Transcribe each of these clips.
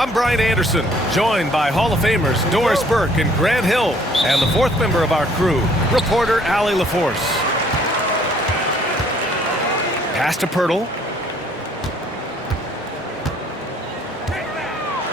I'm Brian Anderson, joined by Hall of Famers Doris Burke and Grant Hill, and the fourth member of our crew, reporter Allie LaForce. Pass to Pirtle.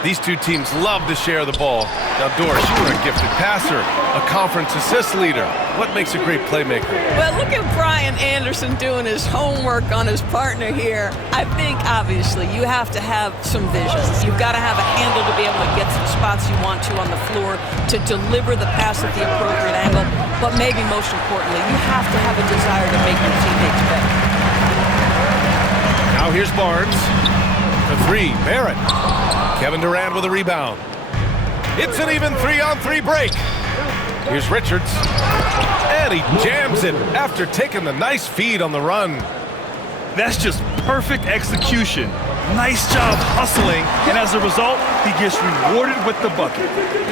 These two teams love to share the ball. Now, Doris, you are a gifted passer, a conference assist leader. What makes a great playmaker? Well, look at Brian Anderson doing his homework on his partner here. I think, obviously, you have to have some vision. You've got to have a handle to be able to get some spots you want to on the floor, to deliver the pass at the appropriate angle. But maybe most importantly, you have to have a desire to make your teammates better. Now here's Barnes. The three, Barrett. Kevin Durant with a rebound. It's an even 3-on-3 break. Here's Richards. And he jams it after taking the nice feed on the run. That's just perfect execution. Nice job hustling, and as a result, he gets rewarded with the bucket.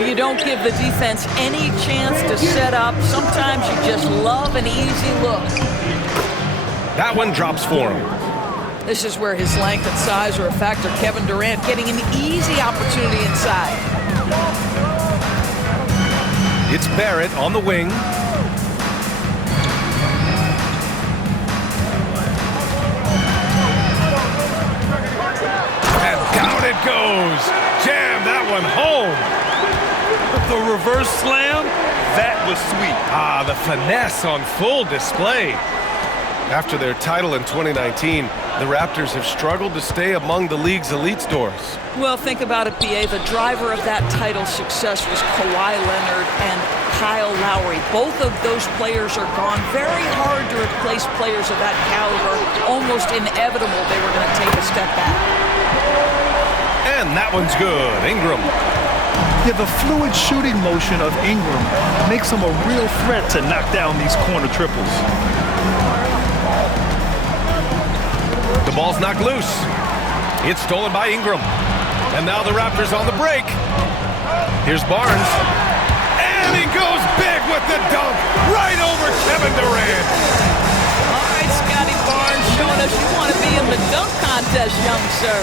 You don't give the defense any chance to set up. Sometimes you just love an easy look. That one drops for him. This is where his length and size are a factor. Kevin Durant getting an easy opportunity inside. It's Barrett on the wing. And down it goes. Jam that one home. The reverse slam, that was sweet. Ah, the finesse on full display. After their title in 2019, the Raptors have struggled to stay among the league's elite stores. Well, think about it, PA. The driver of that title success was Kawhi Leonard and Kyle Lowry. Both of those players are gone. Very hard to replace players of that caliber. Almost inevitable they were going to take a step back. And that one's good. Ingram. Yeah, the fluid shooting motion of Ingram makes him a real threat to knock down these corner triples. The ball's knocked loose. It's stolen by Ingram. And now the Raptors on the break. Here's Barnes. And he goes big with the dunk right over Kevin Durant. All right, Scotty Barnes showing us you want to be in the dunk contest, young sir.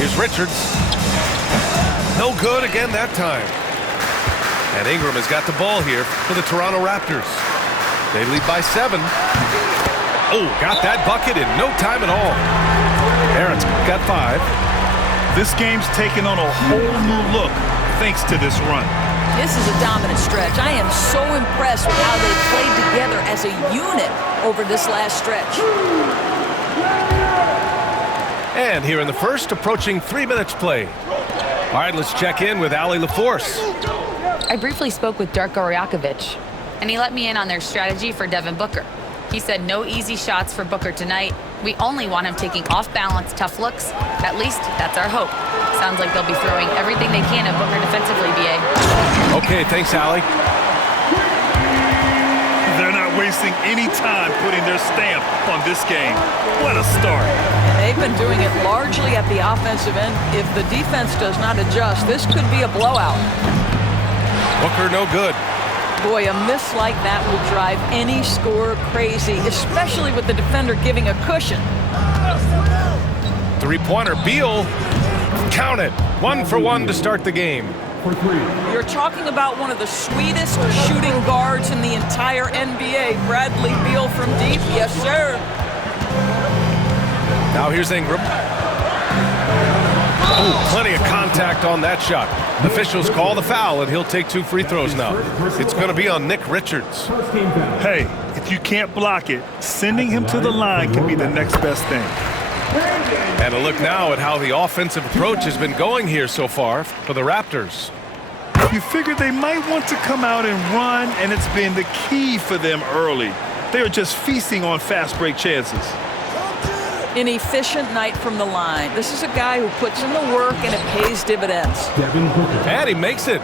Here's Richards. No good again that time. And Ingram has got the ball here for the Toronto Raptors. They lead by 7. Oh, got that bucket in no time at all. Barrett's got 5. This game's taken on a whole new look thanks to this run. This is a dominant stretch. I am so impressed with how they played together as a unit over this last stretch. And here in the first, approaching 3 minutes play. All right, let's check in with Allie LaForce. I briefly spoke with Darko Rajakovic, and he let me in on their strategy for Devin Booker. He said no easy shots for Booker tonight. We only want him taking off-balance, tough looks. At least, that's our hope. Sounds like they'll be throwing everything they can at Booker defensively, BA. Okay, thanks, Allie. They're not wasting any time putting their stamp on this game. What a start. They've been doing it largely at the offensive end. If the defense does not adjust, this could be a blowout. Booker no good. Boy, a miss like that will drive any scorer crazy, especially with the defender giving a cushion. Three-pointer, Beal. Count it. 1 for 1 to start the game. You're talking about one of the sweetest shooting guards in the entire NBA. Bradley Beal from deep. Yes, sir. Now here's Ingram. Oh, plenty of contact on that shot. Officials call the foul, and he'll take 2 free throws now. It's going to be on Nick Richards. Hey, if you can't block it, sending him to the line can be the next best thing. And a look now at how the offensive approach has been going here so far for the Raptors. You figured they might want to come out and run, and it's been the key for them early. They are just feasting on fast break chances. An efficient night from the line. This is a guy who puts in the work and it pays dividends. And he makes it.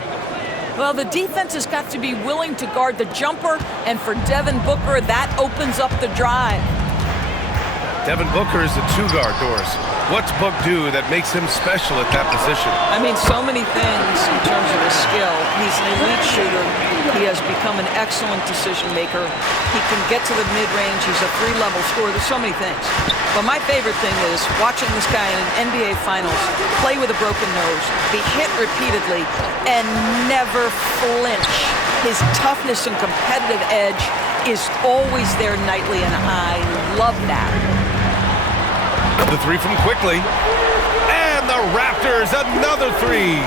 Well, the defense has got to be willing to guard the jumper, and for Devin Booker, that opens up the drive. Devin Booker is a 2-guard, Doris. What's Book do that makes him special at that position? I mean, so many things in terms of his skill. He's an elite shooter. He has become an excellent decision maker. He can get to the mid-range. He's a three-level scorer. There's so many things. But my favorite thing is watching this guy in an NBA Finals play with a broken nose, be hit repeatedly, and never flinch. His toughness and competitive edge is always there nightly, and I love that. The three from Quickly. And the Raptors, another three.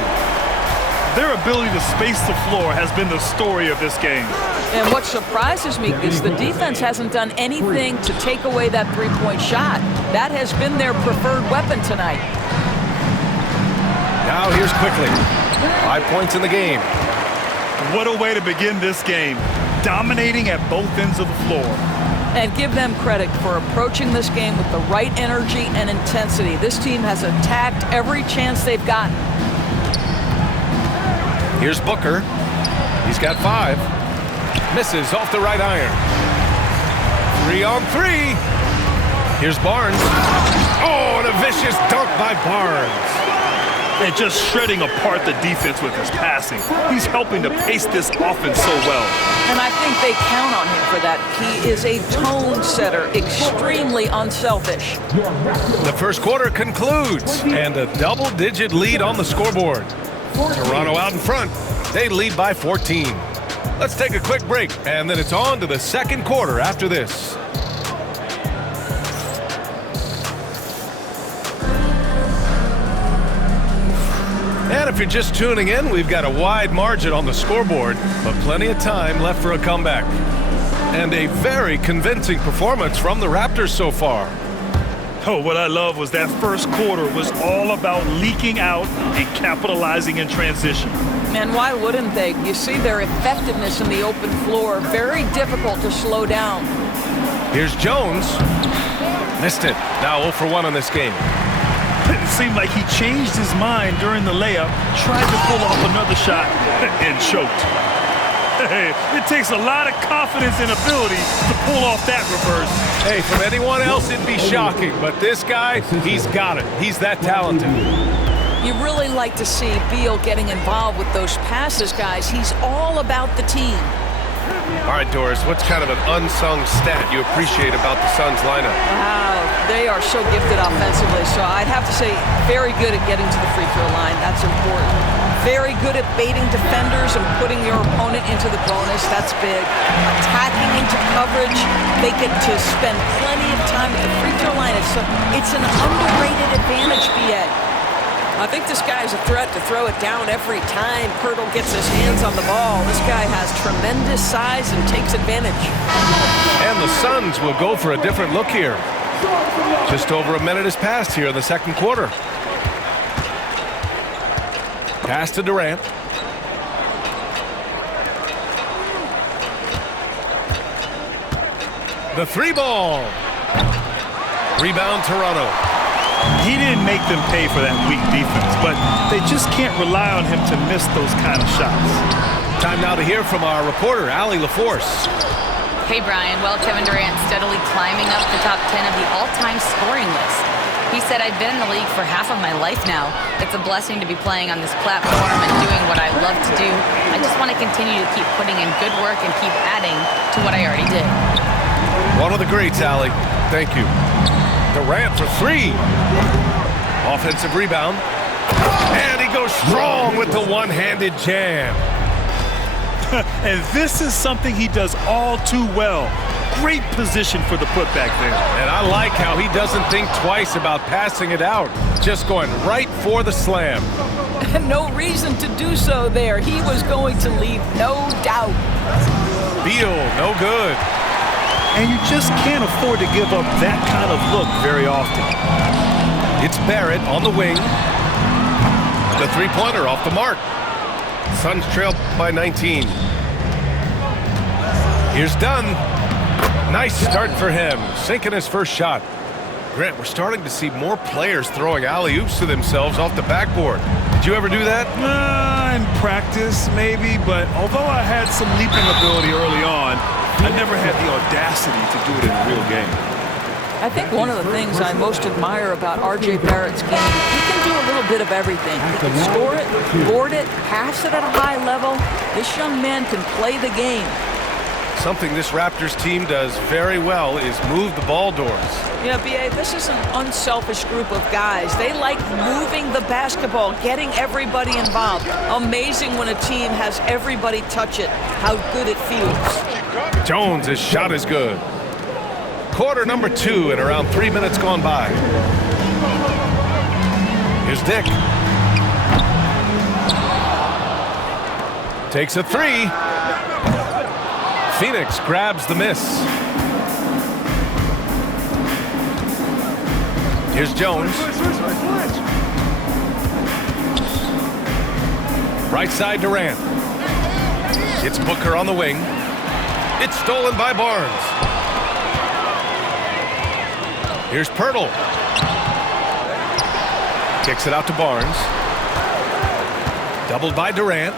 Their ability to space the floor has been the story of this game. And what surprises me is the defense hasn't done anything to take away that three-point shot. That has been their preferred weapon tonight. Now here's Quickly. 5 points in the game. What a way to begin this game. Dominating at both ends of the floor. And give them credit for approaching this game with the right energy and intensity. This team has attacked every chance they've gotten. Here's Booker. He's got 5. Misses off the right iron. 3 on 3. Here's Barnes. Oh, and a vicious dunk by Barnes. And just shredding apart the defense with his passing. He's helping to pace this offense so well. And I think they count on him for that. He is a tone setter, extremely unselfish. The first quarter concludes, and a double-digit lead on the scoreboard. Toronto out in front. They lead by 14. Let's take a quick break, and then it's on to the second quarter after this. And if you're just tuning in, we've got a wide margin on the scoreboard, but plenty of time left for a comeback. And a very convincing performance from the Raptors so far. Oh, what I love was that first quarter was all about leaking out and capitalizing in transition. And why wouldn't they? You see their effectiveness in the open floor. Very difficult to slow down. Here's Jones. Missed it. Now 0 for 1 in this game. It seemed like he changed his mind during the layup, tried to pull off another shot, and choked. Hey, it takes a lot of confidence and ability to pull off that reverse. Hey, from anyone else, it'd be shocking, but this guy, he's got it. He's that talented. You really like to see Beal getting involved with those passes, guys. He's all about the team. All right, Doris, what's kind of an unsung stat you appreciate about the Suns lineup? Wow, they are so gifted offensively. So I'd have to say very good at getting to the free throw line. That's important. Very good at baiting defenders and putting your opponent into the bonus. That's big. Attacking into coverage. They get to spend plenty of time at the free throw line. It's an underrated advantage, B.A. I think this guy's a threat to throw it down every time Pirtle gets his hands on the ball. This guy has tremendous size and takes advantage. And the Suns will go for a different look here. Just over a minute has passed here in the second quarter. Pass to Durant. The 3 ball. Rebound Toronto. He didn't make them pay for that weak defense, but they just can't rely on him to miss those kind of shots. Time now to hear from our reporter, Allie LaForce. Hey, Brian. Well, Kevin Durant steadily climbing up the top 10 of the all-time scoring list. He said, I've been in the league for half of my life now. It's a blessing to be playing on this platform and doing what I love to do. I just want to continue to keep putting in good work and keep adding to what I already did. One of the greats, Allie. Thank you. Durant for 3. Offensive rebound. And he goes strong with the one-handed jam. And this is something he does all too well. Great position for the putback there. And I like how he doesn't think twice about passing it out. Just going right for the slam. No reason to do so there. He was going to leave no doubt. Beal, no good. And you just can't afford to give up that kind of look very often. It's Barrett on the wing. The three-pointer off the mark. Suns trail by 19. Here's Dunn. Nice start for him, sinking his first shot. Grant, we're starting to see more players throwing alley-oops to themselves off the backboard. Did you ever do that? In practice, maybe, but although I had some leaping ability early on, I never had the audacity to do it in a real game. I think one of the things I most admire about R.J. Barrett's game, he can do a little bit of everything. He can score it, board it, pass it at a high level. This young man can play the game. Something this Raptors team does very well is move the ball doors. Yeah, B.A., this is an unselfish group of guys. They like moving the basketball, getting everybody involved. Amazing when a team has everybody touch it, how good it feels. Jones' shot is good. Quarter number 2 and around 3 minutes gone by. Here's Dick. Takes a 3. Phoenix grabs the miss. Here's Jones. Right side Durant. It's Booker on the wing. It's stolen by Barnes. Here's Pirtle. Kicks it out to Barnes. Doubled by Durant.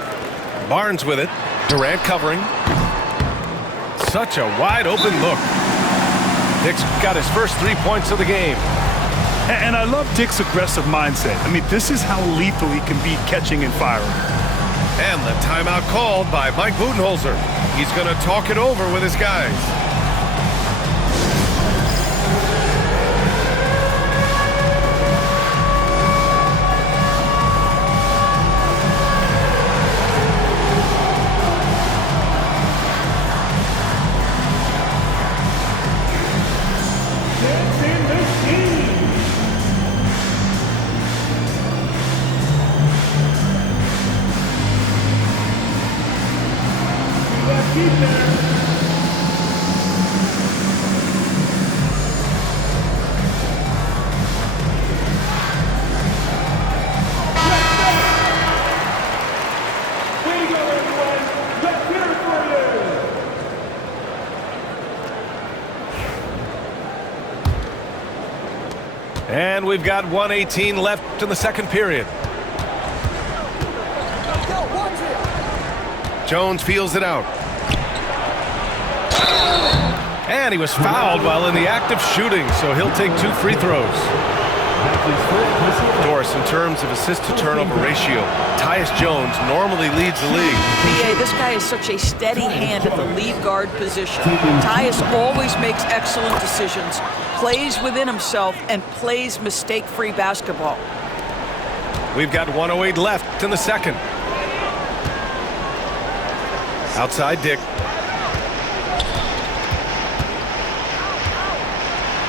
Barnes with it. Durant covering. Such a wide open look. Dick's got his first 3 points of the game. And I love Dick's aggressive mindset. I mean, this is how lethal he can be catching and firing. And the timeout called by Mike Budenholzer. He's going to talk it over with his guys. And we've got 1:18 left in the second period. Jones feels it out. And he was fouled while in the act of shooting, so he'll take 2 free throws. Doris, in terms of assist-to-turnover ratio, Tyus Jones normally leads the league. B.A., this guy is such a steady hand at the lead guard position. Tyus always makes excellent decisions, plays within himself, and plays mistake-free basketball. We've got 1:08 left in the second. Outside Dick.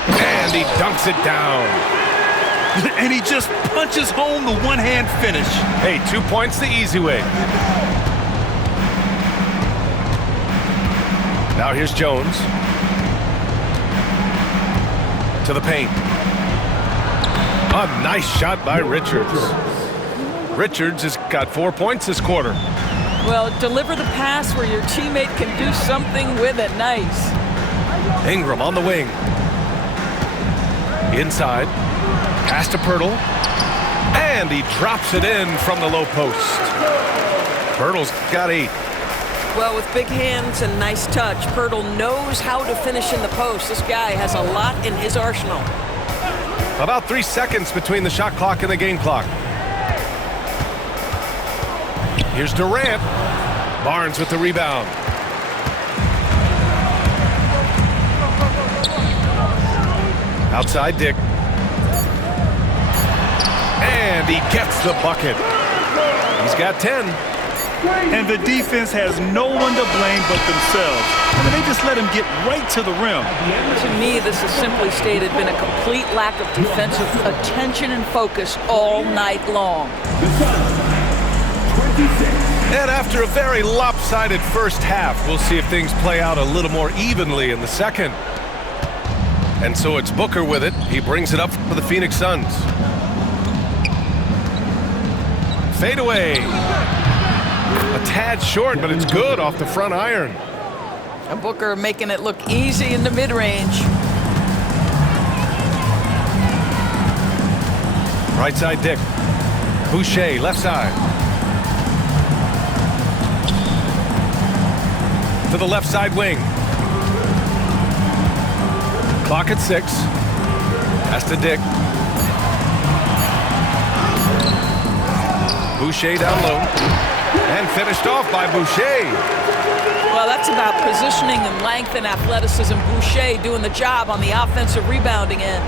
And he dunks it down. And he just punches home the one-hand finish. Hey, 2 points the easy way. Now here's Jones. To the paint. A nice shot by Richards. Richards has got 4 points this quarter. Well, deliver the pass where your teammate can do something with it. Nice. Ingram on the wing. Inside. Pass to Pirtle. And he drops it in from the low post. Pirtle's got 8. Well, with big hands and nice touch, Pirtle knows how to finish in the post. This guy has a lot in his arsenal. About 3 seconds between the shot clock and the game clock. Here's Durant. Barnes with the rebound. Outside Dick. And he gets the bucket. He's got 10. And the defense has no one to blame but themselves. I mean, they just let him get right to the rim. To me, this has simply stated been a complete lack of defensive attention and focus all night long. And after a very lopsided first half, we'll see if things play out a little more evenly in the second. And so it's Booker with it. He brings it up for the Phoenix Suns. Fade away. A tad short, but it's good off the front iron. And Booker making it look easy in the mid-range. Right side Dick. Boucher, left side. To the left side wing. Clock at 6. Pass to Dick. Boucher down low. And finished off by Boucher. Well, that's about positioning and length and athleticism. Boucher doing the job on the offensive rebounding end.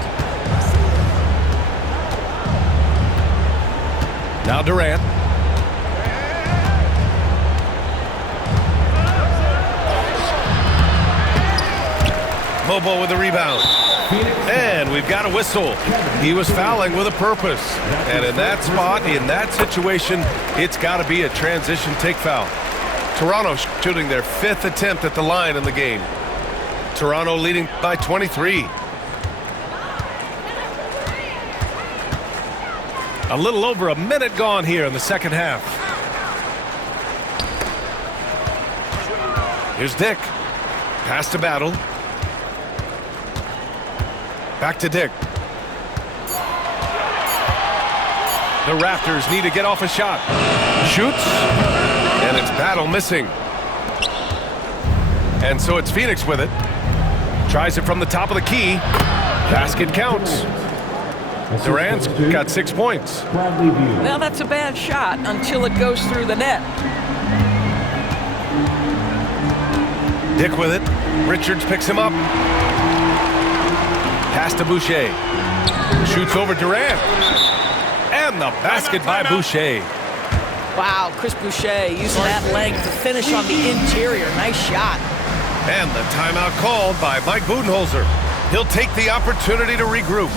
Now Durant. Bobo with the rebound. And we've got a whistle. He was fouling with a purpose. And in that spot, in that situation, it's got to be a transition take foul. Toronto shooting their 5th attempt at the line in the game. Toronto leading by 23. A little over a minute gone here in the second half. Here's Dick. Pass to Battle. Back to Dick. The Raptors need to get off a shot. Shoots. And it's Battle missing. And so it's Phoenix with it. Tries it from the top of the key. Basket counts. Durant's got 6 points. Well, that's a bad shot until it goes through the net. Dick with it. Richards picks him up. Pass to Boucher. Shoots over Durant. And the basket by Boucher. Wow, Chris Boucher using that length to finish on the interior. Nice shot. And the timeout called by Mike Budenholzer. He'll take the opportunity to regroup.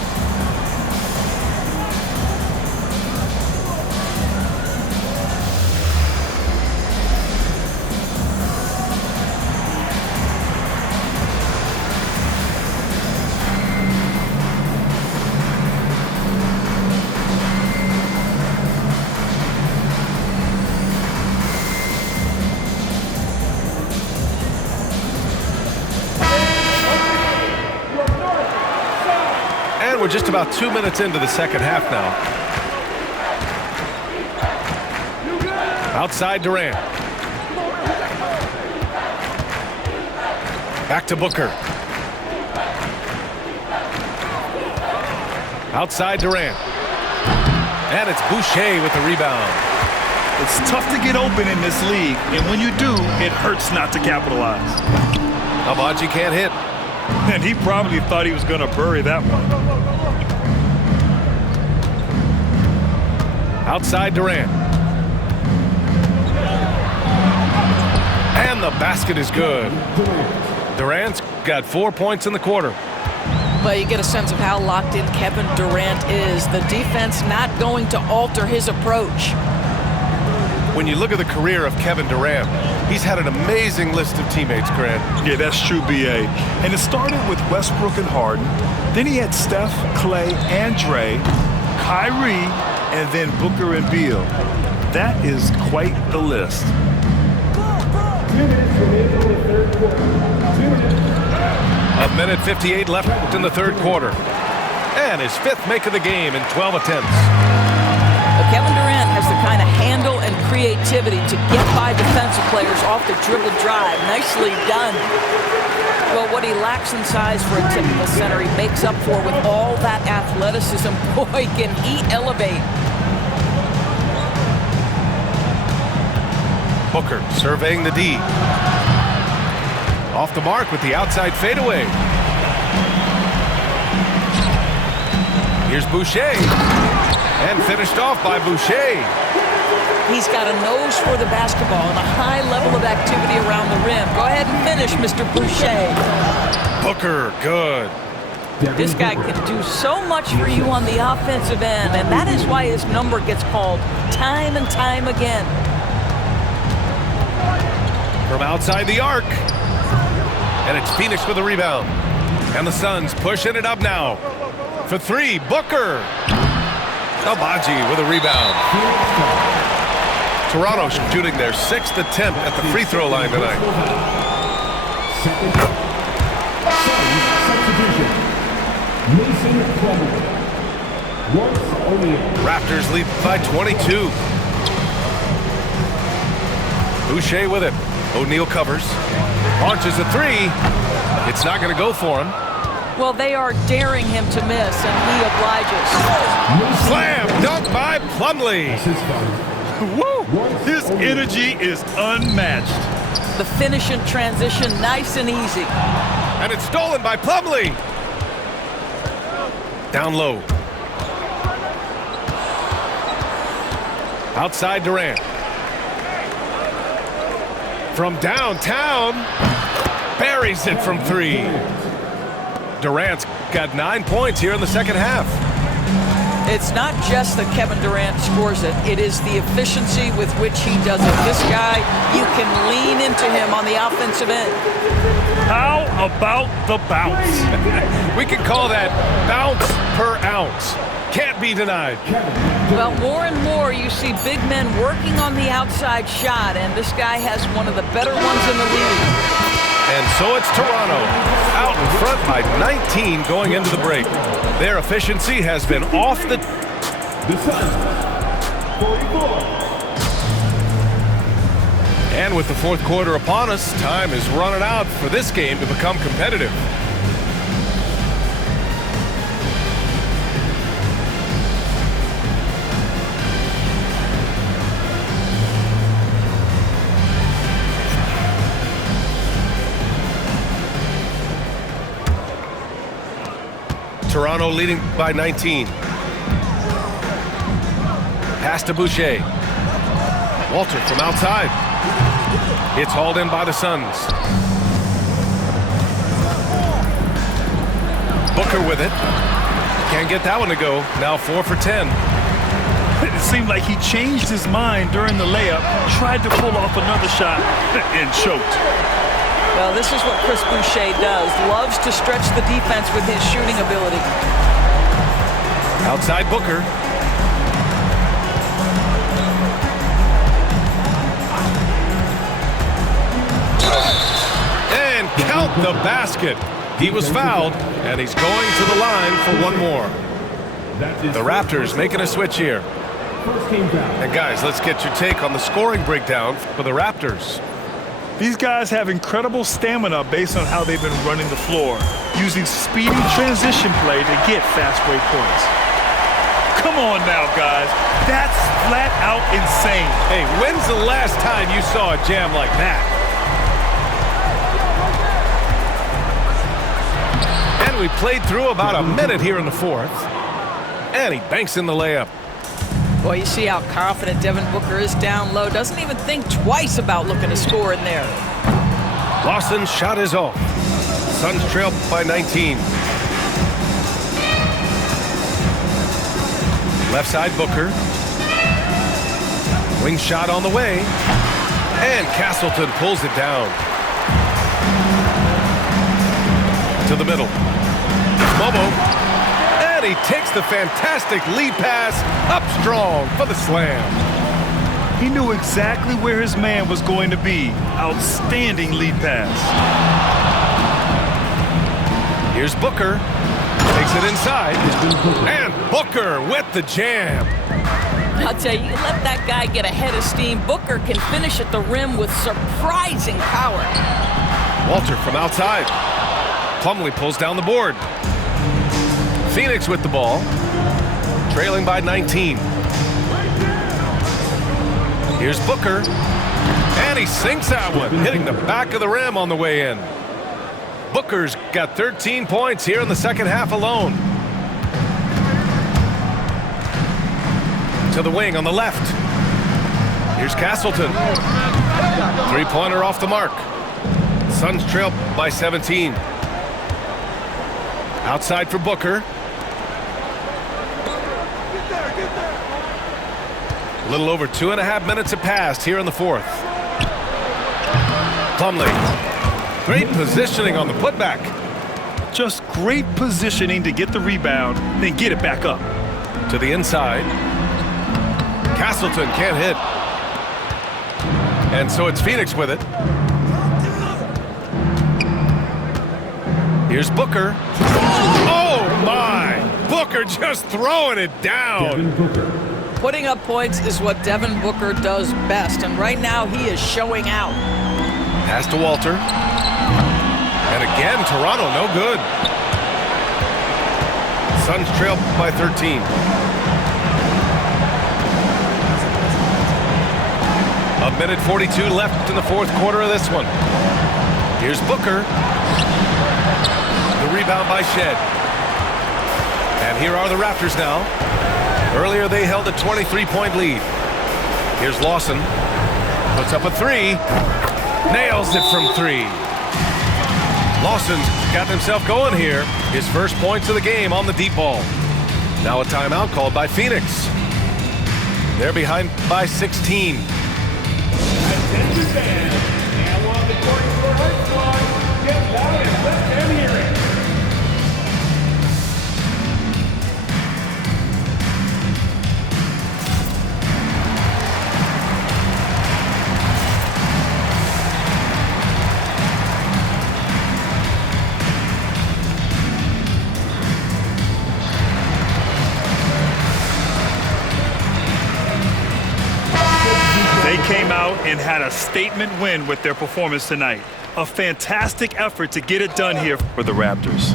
We're just about 2 minutes into the second half now. Outside Durant. Back to Booker. Outside Durant. And it's Boucher with the rebound. It's tough to get open in this league, and when you do, it hurts not to capitalize. Agbaji can't hit. And he probably thought he was going to bury that one. Outside Durant. And the basket is good. Durant's got 4 points in the quarter. Well, you get a sense of how locked in Kevin Durant is. The defense not going to alter his approach. When you look at the career of Kevin Durant, he's had an amazing list of teammates, Grant. Yeah, that's true, B.A. And it started with Westbrook and Harden. Then he had Steph, Clay, and Dre, Kyrie, and then Booker and Beal. That is quite the list. A minute 58 left in the third quarter. And his 5th make of the game in 12 attempts. But Kevin Durant has the kind of handle and creativity to get by defensive players off the dribble drive. Nicely done. Well, what he lacks in size for a typical center, he makes up for with all that athleticism. Boy, can he elevate. Booker surveying the D. Off the mark with the outside fadeaway. Here's Boucher. And finished off by Boucher. He's got a nose for the basketball and a high level of activity around the rim. Go ahead and finish, Mr. Boucher. Booker, good. This guy can do so much for you on the offensive end, and that is why his number gets called time and time again. From outside the arc. And it's Phoenix with the rebound. And the Suns pushing it up now. For 3, Booker. Agbaji with a rebound. Toronto shooting their 6th attempt at the free throw line tonight. Raptors lead by 22. Boucher with it. O'Neal covers. Launches a 3. It's not going to go for him. Well, they are daring him to miss, and he obliges. Slam dunk by Plumlee. Woo! His energy is unmatched. The finish in transition, nice and easy. And it's stolen by Plumlee. Down low. Outside Durant. From downtown, buries it from 3. Durant's got 9 points here in the second half. It's not just that Kevin Durant scores it. It is the efficiency with which he does it. This guy, you can lean into him on the offensive end. How about the bounce? We can call that bounce per ounce. Can't be denied. Well, more and more you see big men working on the outside shot, and this guy has one of the better ones in the league. And so it's Toronto, out in front by 19 going into the break. Their efficiency has been off the... And with the fourth quarter upon us, time is running out for this game to become competitive. Toronto leading by 19. Pass to Boucher. Walter from outside. It's hauled in by the Suns. Booker with it. Can't get that one to go. Now 4 for 10. It seemed like he changed his mind during the layup, tried to pull off another shot, and choked. Well, this is what Chris Boucher does. Loves to stretch the defense with his shooting ability. Outside Booker. And count the basket. He was fouled, and he's going to the line for one more. The Raptors making a switch here. And guys, let's get your take on the scoring breakdown for the Raptors. These guys have incredible stamina based on how they've been running the floor, using speedy transition play to get fast break points. Come on now, guys. That's flat out insane. Hey, when's the last time you saw a jam like that? And we played through about a minute here in the fourth. And he banks in the layup. Boy, you see how confident Devin Booker is down low. Doesn't even think twice about looking to score in there. Lawson's shot is off. Suns trail by 19. Left side Booker. Wing shot on the way. And Castleton pulls it down. To the middle. Bobo. And he takes the fantastic lead pass up strong for the slam. He knew exactly where his man was going to be. Outstanding lead pass. Here's Booker. Takes it inside. And Booker with the jam. I'll tell you, let that guy get a head of steam. Booker can finish at the rim with surprising power. Walter from outside. Plumlee pulls down the board. Phoenix with the ball, trailing by 19. Here's Booker, and he sinks that one, hitting the back of the rim on the way in. Booker's got 13 points here in the second half alone. To the wing on the left. Here's Castleton. Three-pointer off the mark. Suns trail by 17. Outside for Booker. A little over 2.5 minutes have passed here in the fourth. Plumlee. Great positioning on the putback. Just great positioning to get the rebound, then get it back up. To the inside. Castleton can't hit. And so it's Phoenix with it. Here's Booker. Oh, my! Booker just throwing it down. Putting up points is what Devin Booker does best, and right now he is showing out. Pass to Walter. And again, Toronto no good. Suns trail by 13. A minute 42 left in the fourth quarter of this one. Here's Booker. The rebound by Shed. And here are the Raptors now. Earlier they held a 23-point lead. Here's Lawson. Puts up a three. Nails it from three. Lawson's got himself going here. His first points of the game on the deep ball. Now a timeout called by Phoenix. They're behind by 16. Attention fans, now on the court for Hurt Squad. Get loud and let them hear it. They came out and had a statement win with their performance tonight. A fantastic effort to get it done here for the Raptors.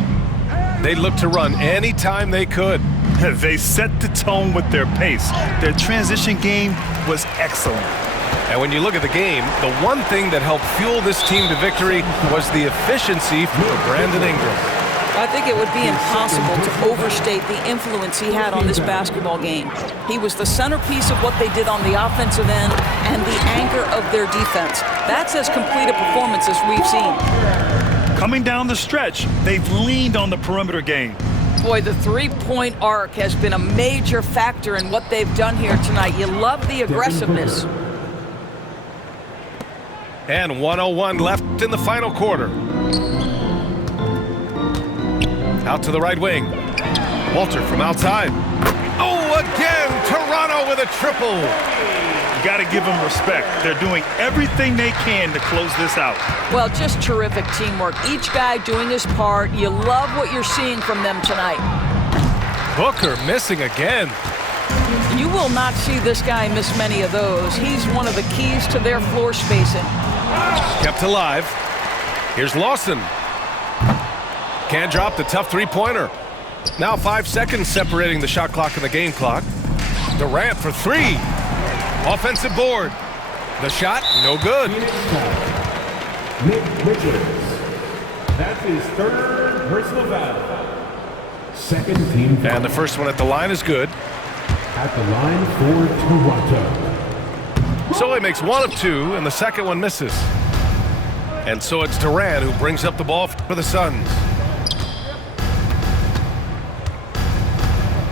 They looked to run anytime they could. They set the tone with their pace. Their transition game was excellent. And when you look at the game, the one thing that helped fuel this team to victory was the efficiency for Brandon Ingram. I think it would be impossible to overstate the influence he had on this basketball game. He was the centerpiece of what they did on the offensive end and the anchor of their defense. That's as complete a performance as we've seen. Coming down the stretch, they've leaned on the perimeter game. Boy, the three-point arc has been a major factor in what they've done here tonight. You love the aggressiveness. And 1:01 left in the final quarter. Out to the right wing. Walter from outside. Oh, again, Toronto with a triple. You got to give them respect. They're doing everything they can to close this out. Well, just terrific teamwork. Each guy doing his part. You love what you're seeing from them tonight. Booker missing again. You will not see this guy miss many of those. He's one of the keys to their floor spacing. Kept alive. Here's Lawson. Can't drop the tough three-pointer. Now 5 seconds separating the shot clock and the game clock. Durant for three. Offensive board. The shot, no good. Nick Richards. That's his third personal foul. Second team foul. And the first one at the line is good. At the line for Toronto. So he makes one of two, and the second one misses. And so it's Durant who brings up the ball for the Suns.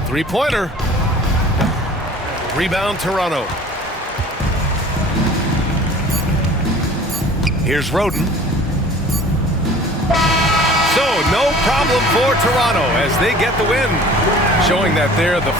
Three-pointer. Rebound, Toronto. Here's Roden. So no problem for Toronto as they get the win, showing that they're the